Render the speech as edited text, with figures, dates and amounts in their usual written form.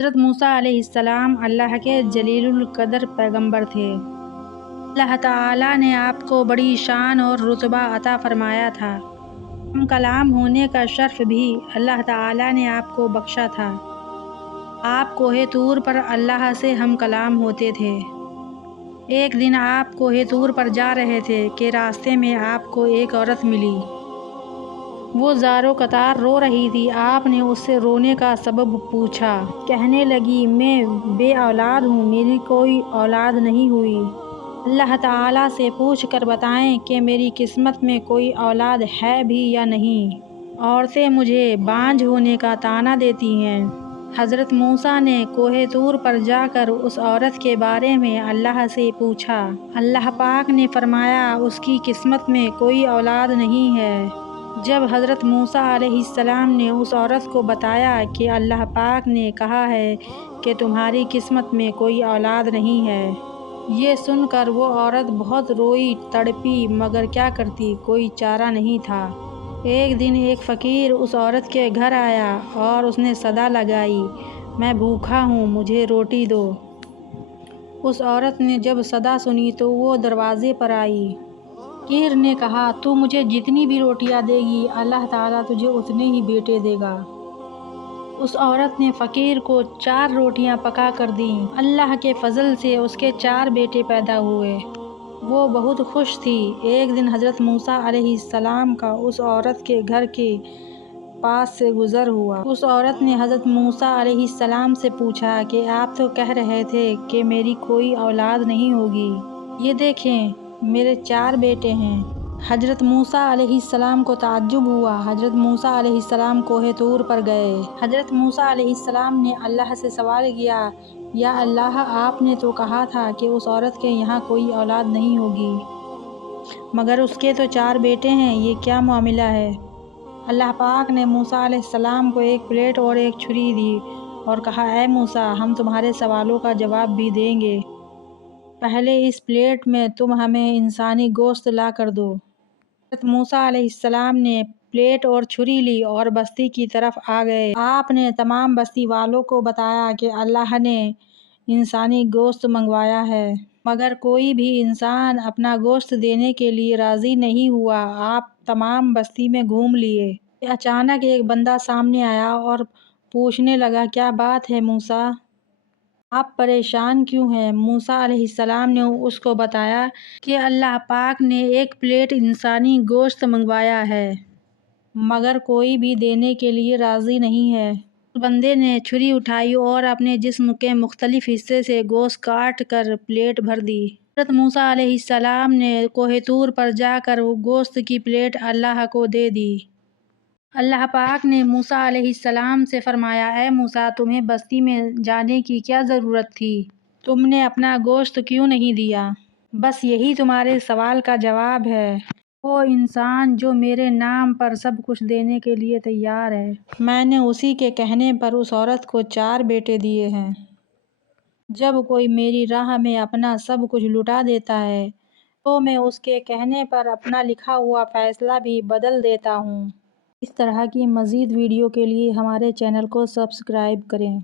حضرت موسیٰ علیہ السلام اللہ کے جلیل القدر پیغمبر تھے۔ اللہ تعالیٰ نے آپ کو بڑی شان اور رتبہ عطا فرمایا تھا۔ ہم کلام ہونے کا شرف بھی اللہ تعالیٰ نے آپ کو بخشا تھا۔ آپ کوہ طور پر اللہ سے ہم کلام ہوتے تھے۔ ایک دن آپ کوہ طور پر جا رہے تھے کہ راستے میں آپ کو ایک عورت ملی۔ وہ زاروں قطار رو رہی تھی۔ آپ نے اس سے رونے کا سبب پوچھا۔ کہنے لگی، میں بے اولاد ہوں، میری کوئی اولاد نہیں ہوئی۔ اللہ تعالیٰ سے پوچھ کر بتائیں کہ میری قسمت میں کوئی اولاد ہے بھی یا نہیں۔ عورتیں مجھے بانجھ ہونے کا طعنہ دیتی ہیں۔ حضرت موسیٰ نے کوہ طور پر جا کر اس عورت کے بارے میں اللہ سے پوچھا۔ اللہ پاک نے فرمایا، اس کی قسمت میں کوئی اولاد نہیں ہے۔ جب حضرت موسیٰ علیہ السلام نے اس عورت کو بتایا کہ اللہ پاک نے کہا ہے کہ تمہاری قسمت میں کوئی اولاد نہیں ہے، یہ سن کر وہ عورت بہت روئی تڑپی، مگر کیا کرتی، کوئی چارہ نہیں تھا۔ ایک دن ایک فقیر اس عورت کے گھر آیا اور اس نے صدا لگائی، میں بھوکا ہوں، مجھے روٹی دو۔ اس عورت نے جب صدا سنی تو وہ دروازے پر آئی۔ فقیر نے کہا، تو مجھے جتنی بھی روٹیاں دے گی، اللہ تعالیٰ تجھے اتنے ہی بیٹے دے گا۔ اس عورت نے فقیر کو 4 روٹیاں پکا کر دیں۔ اللہ کے فضل سے اس کے 4 بیٹے پیدا ہوئے۔ وہ بہت خوش تھی۔ ایک دن حضرت موسیٰ علیہ السلام کا اس عورت کے گھر کے پاس سے گزر ہوا۔ اس عورت نے حضرت موسیٰ علیہ السلام سے پوچھا کہ آپ تو کہہ رہے تھے کہ میری کوئی اولاد نہیں ہوگی، یہ دیکھیں میرے 4 بیٹے ہیں۔ حضرت موسیٰ علیہ السلام کو تعجب ہوا۔ حضرت موسیٰ علیہ السلام کوہ طور پر گئے۔ حضرت موسیٰ علیہ السلام نے اللہ سے سوال کیا، یا اللہ، آپ نے تو کہا تھا کہ اس عورت کے یہاں کوئی اولاد نہیں ہوگی، مگر اس کے تو 4 بیٹے ہیں، یہ کیا معاملہ ہے؟ اللہ پاک نے موسیٰ علیہ السلام کو ایک پلیٹ اور ایک چھری دی اور کہا، اے موسیٰ، ہم تمہارے سوالوں کا جواب بھی دیں گے، پہلے اس پلیٹ میں تم ہمیں انسانی گوشت لا کر دو۔ حضرت موسیٰ علیہ السلام نے پلیٹ اور چھری لی اور بستی کی طرف آ گئے۔ آپ نے تمام بستی والوں کو بتایا کہ اللہ نے انسانی گوشت منگوایا ہے، مگر کوئی بھی انسان اپنا گوشت دینے کے لیے راضی نہیں ہوا۔ آپ تمام بستی میں گھوم لیے۔ اچانک ایک بندہ سامنے آیا اور پوچھنے لگا، کیا بات ہے موسیٰ؟ آپ پریشان کیوں ہیں؟ موسیٰ علیہ السلام نے اس کو بتایا کہ اللہ پاک نے ایک پلیٹ انسانی گوشت منگوایا ہے، مگر کوئی بھی دینے کے لیے راضی نہیں ہے۔ اس بندے نے چھری اٹھائی اور اپنے جسم کے مختلف حصے سے گوشت کاٹ کر پلیٹ بھر دی۔ حضرت موسیٰ علیہ السلام نے کوہ طور پر جا کر وہ گوشت کی پلیٹ اللہ کو دے دی۔ اللہ پاک نے موسیٰ علیہ السلام سے فرمایا، اے موسیٰ، تمہیں بستی میں جانے کی کیا ضرورت تھی؟ تم نے اپنا گوشت کیوں نہیں دیا؟ بس یہی تمہارے سوال کا جواب ہے۔ وہ انسان جو میرے نام پر سب کچھ دینے کے لیے تیار ہے، میں نے اسی کے کہنے پر اس عورت کو 4 بیٹے دیے ہیں۔ جب کوئی میری راہ میں اپنا سب کچھ لٹا دیتا ہے تو میں اس کے کہنے پر اپنا لکھا ہوا فیصلہ بھی بدل دیتا ہوں۔ اس طرح کی مزید ویڈیو کے لیے ہمارے چینل کو سبسکرائب کریں۔